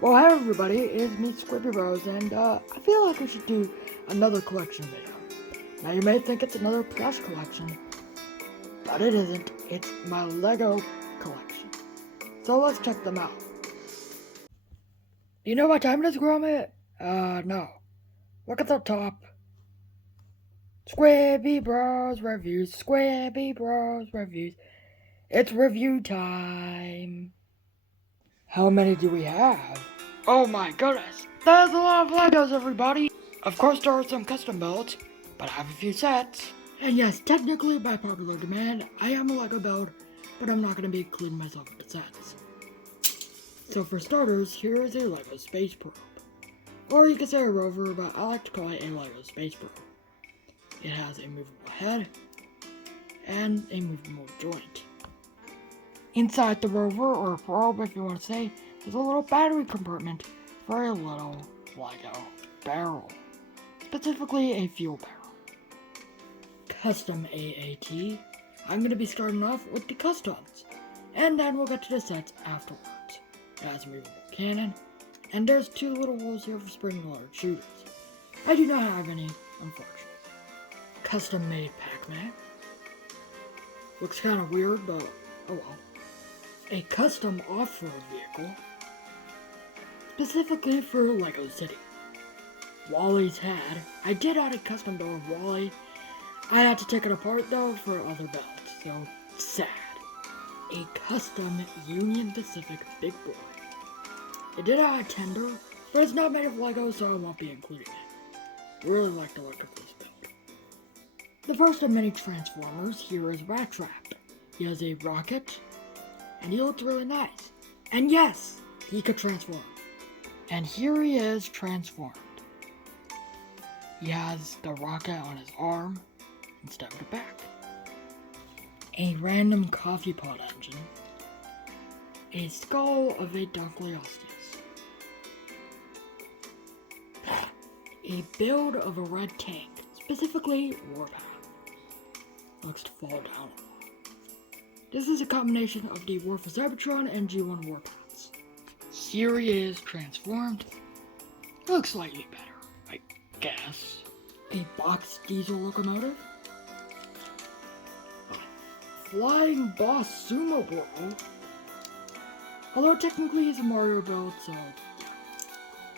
Well, hi everybody, it's me, Squibbybros, and I feel like we should do another collection video. Now you may think it's another plush collection, but it isn't. It's my Lego collection. So let's check them out. Do you know what time it is, Gromit? No. Look at the top. Squibbybros Reviews, Squibbybros Reviews. It's review time. How many do we have? Oh my goodness, there's a lot of Legos, everybody! Of course there are some custom builds, but I have a few sets. And yes, technically by popular demand, I am a Lego build, but I'm not going to be including myself in the sets. So for starters, here is a Lego space probe. Or you could say a rover, but I like to call it a Lego space probe. It has a movable head, and a movable joint. Inside the rover, or probe if you want to say, there's a little battery compartment for a little Lego barrel, specifically a fuel barrel. Custom AAT. I'm going to be starting off with the customs, and then we'll get to the sets afterwards. It has a movable cannon, and there's two little holes here for spring-loaded shooters. I do not have any, unfortunately. Custom made Pac-Man. Looks kind of weird, but oh well. A custom off-road vehicle, specifically for Lego City. Wally's head. I did add a custom build of Wally. I had to take it apart though for other builds, so sad. A custom Union Pacific Big Boy. It did add a tender, but it's not made of Lego, so I won't be including it. Really like the look of this build. The first of many Transformers, here is Rat Trap. He has a rocket, and he looks really nice. And yes, he could transform. And here he is transformed. He has the rocket on his arm instead of the back. A random coffee pot engine. A skull of a Dunkleosteus. A build of a red tank, specifically Warpath. Looks to fall down a lot. This is a combination of the War for Cybertron and G1 Warpaths. Here he is transformed. Looks slightly better, I guess. A box diesel locomotive. A flying boss sumo bro. Although technically he's a Mario build, so yeah.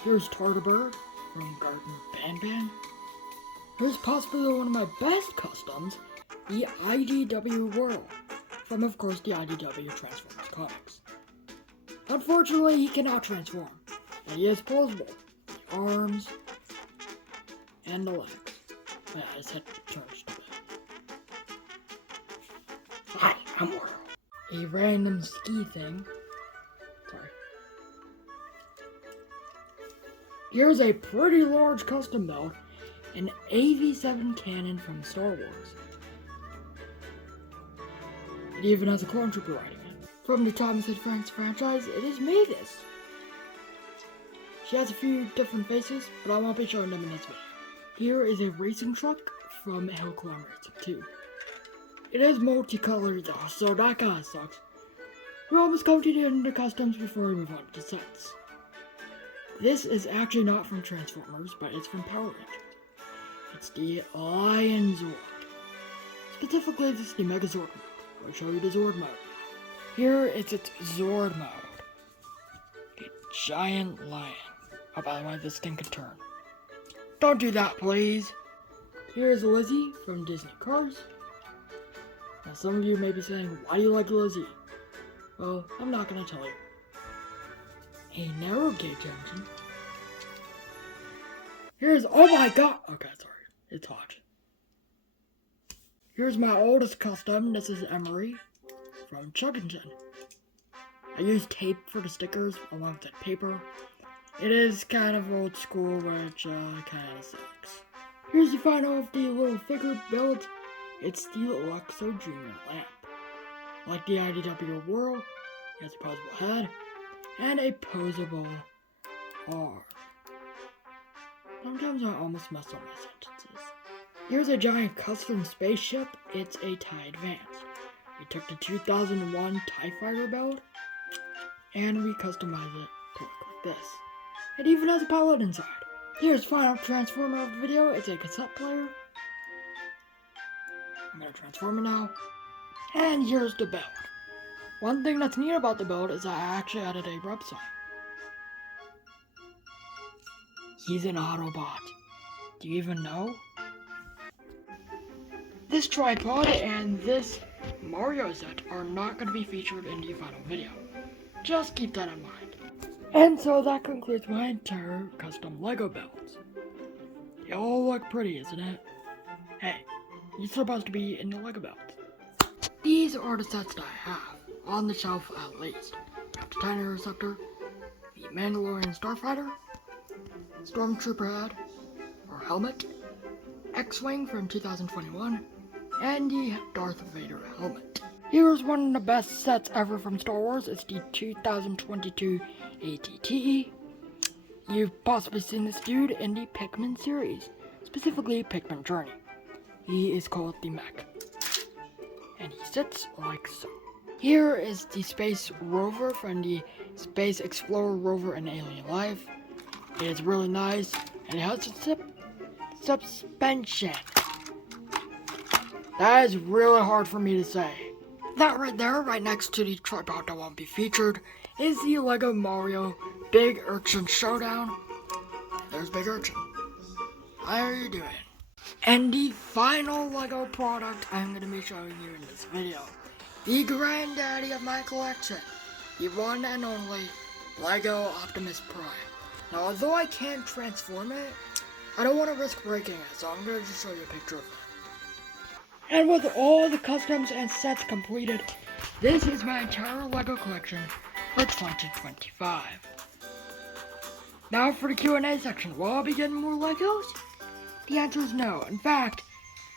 Here's Tartarbird from Garden Banban. Here's possibly one of my best customs, the IDW World, from of course the IDW Transformers comics. Unfortunately, he cannot transform, but he is posable. The arms, and the legs. Yeah, his head turns to bit. Hi, I'm World. A random ski thing. Sorry. Here's a pretty large custom build, an AV-7 cannon from Star Wars. It even has a clone trooper riding it. From the Thomas & Friends franchise, it is Mavis. She has a few different faces, but I won't be showing them in this video. Here is a racing truck from Hell Climb Racing 2. It is multicolored though, so that kinda sucks. We're almost come to the end of the customs before we move on to sets. This is actually not from Transformers, but it's from Power Rangers. It's the Lion Zord. Specifically, this is the Megazord mode. I'll show you the Zord mode. Here it's its Zord mode. A giant lion. Oh, by the way, this thing can turn. Don't do that, please. Here's Lizzie from Disney Cars. Now, some of you may be saying, why do you like Lizzie? Well, I'm not gonna tell you. A narrow gauge engine. Here's, oh my god! Okay, sorry. It's hot. Here's my oldest custom. This is Emery from Chuggington. I use tape for the stickers along with that paper. It is kind of old school, which kind of sucks. Here's the final of the little figure build. It's the Luxo Junior lamp. Like the IDW World, it has a posable head and a posable arm. Sometimes I almost mess up my sentences. Here's a giant custom spaceship. It's a TIE Advanced. We took the 2001 TIE Fighter build and we customized it to look like this. It even has a pilot inside. Here's the final transformer of the video. It's a cassette player. I'm gonna transform it now. And here's the build. One thing that's neat about the build is I actually added a website. He's an Autobot. Do you even know? This tripod and this Mario set are not going to be featured in the final video. Just keep that in mind. And so that concludes my entire custom Lego builds. They all look pretty, isn't it? Hey, you're supposed to be in the Lego builds. These are the sets that I have, on the shelf at least. The Tiny Receptor, the Mandalorian Starfighter, Stormtrooper head, or helmet, X-Wing from 2021, and the Darth Vader helmet. Here's one of the best sets ever from Star Wars. It's the 2022 At-te. You've possibly seen this dude in the Pikmin series, specifically Pikmin Journey. He is called the Mech, and he sits like so. Here is the Space Rover from the Space Explorer rover in Alien Life. It is really nice, and it has a suspension. That is really hard for me to say. That right there, right next to the tripod that won't be featured, is the Lego Mario Big Urchin Showdown. There's Big Urchin. How are you doing? And the final Lego product I'm going to be showing you in this video. The granddaddy of my collection. The one and only Lego Optimus Prime. Now, although I can't transform it, I don't want to risk breaking it, so I'm going to just show you a picture of it. And with all the customs and sets completed, this is my entire Lego collection for 2025. Now for the Q&A section, will I be getting more Legos? The answer is no. In fact,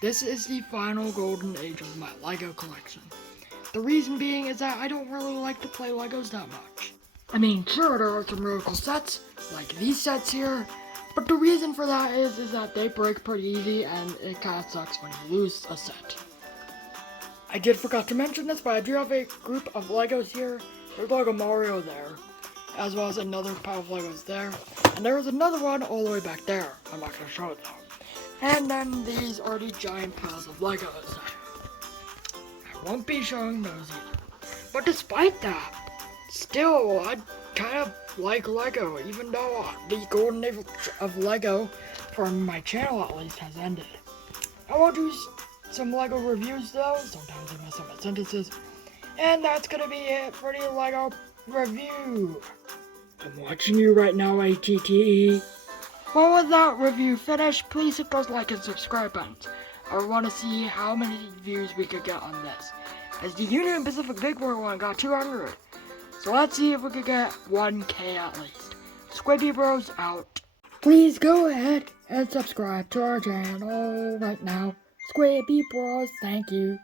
this is the final golden age of my Lego collection. The reason being is that I don't really like to play Legos that much. I mean, sure, there are some really cool sets, like these sets here, but the reason for that is that they break pretty easy and it kind of sucks when you lose a set. I did forget to mention this, but I do have a group of Legos here. There's Lego Mario there, as well as another pile of Legos there, and there is another one all the way back there. I'm not going to show it though. And then these are the giant piles of Legos. I won't be showing those either. But despite that, still, I kind of like Lego, even though the golden age of Lego, for my channel at least, has ended. I will do some Lego reviews though, sometimes I mess up my sentences. And that's gonna be it for the Lego review. I'm watching you right now, At-te. Well, with that review finished, please hit those like and subscribe buttons. I want to see how many views we could get on this, as the Union Pacific Big Boy one got 200. So let's see if we could get 1K at least. Squibbybros out. Please go ahead and subscribe to our channel right now. Squibbybros, thank you.